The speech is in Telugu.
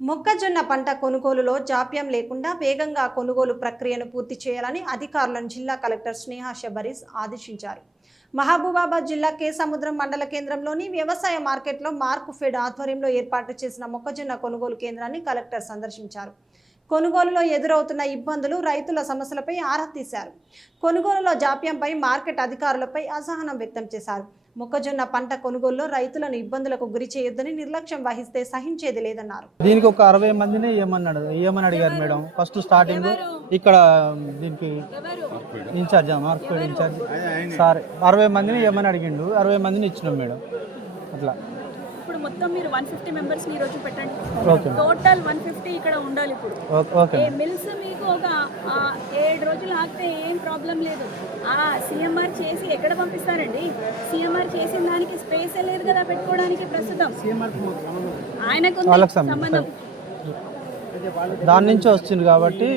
మొక్కజొన్న పంట కొనుగోలులో జాప్యం లేకుండా వేగంగా కొనుగోలు ప్రక్రియను పూర్తి చేయాలని అధికారులను జిల్లా కలెక్టర్ స్నేహ శబరీస్ ఆదేశించారు. మహబూబాబాద్ జిల్లా కేసముద్రం మండల కేంద్రంలోని వ్యవసాయ మార్కెట్లో మార్క్ఫెడ్ ఆధ్వర్యంలో ఏర్పాటు చేసిన మొక్కజొన్న కొనుగోలు కేంద్రాన్ని కలెక్టర్ సందర్శించారు. కొనుగోలులో ఎదురవుతున్న ఇబ్బందులు, రైతుల సమస్యలపై ఆరా తీశారు. కొనుగోలులో జాప్యంపై మార్కెట్ అధికారులపై అసహనం వ్యక్తం చేశారు. మొక్కజొన్న పంట కొనుగోలులో రైతులను ఇబ్బందులకు గురి చేయొద్దని, నిర్లక్ష్యం వహిస్తే సహించేది లేదన్నారు. దీనికి ఒక 60 మందిని ఏమని అడిగారు మేడం. ఫస్ట్ స్టార్టింగ్ ఇక్కడ దీనికి ఇన్ఛార్జ్ మార్కెట్ ఇన్ఛార్జ్ సార్ 60 మందిని ఏమని అడిగిండు. 60 మందిని ఇచ్చినాం మేడం. అట్లా ఇప్పుడు మొత్తం మీరు 150 మెంబర్స్ని ఈరోజు పెట్టండి. టోటల్ 150 ఇక్కడ ఉండాలి. ఇప్పుడు మిల్స్ మీకు ఒక 7 రోజులు ఆగితే ఏం ప్రాబ్లం లేదు. సిఎంఆర్ చేసి ఎక్కడ పంపిస్తారండి? సిఎంఆర్ చేసిన దానికి స్పేస్ లేదు కదా పెట్టుకోవడానికి ప్రస్తుతం. ఆయనకు సంబంధం దాని నుంచి వచ్చింది కాబట్టి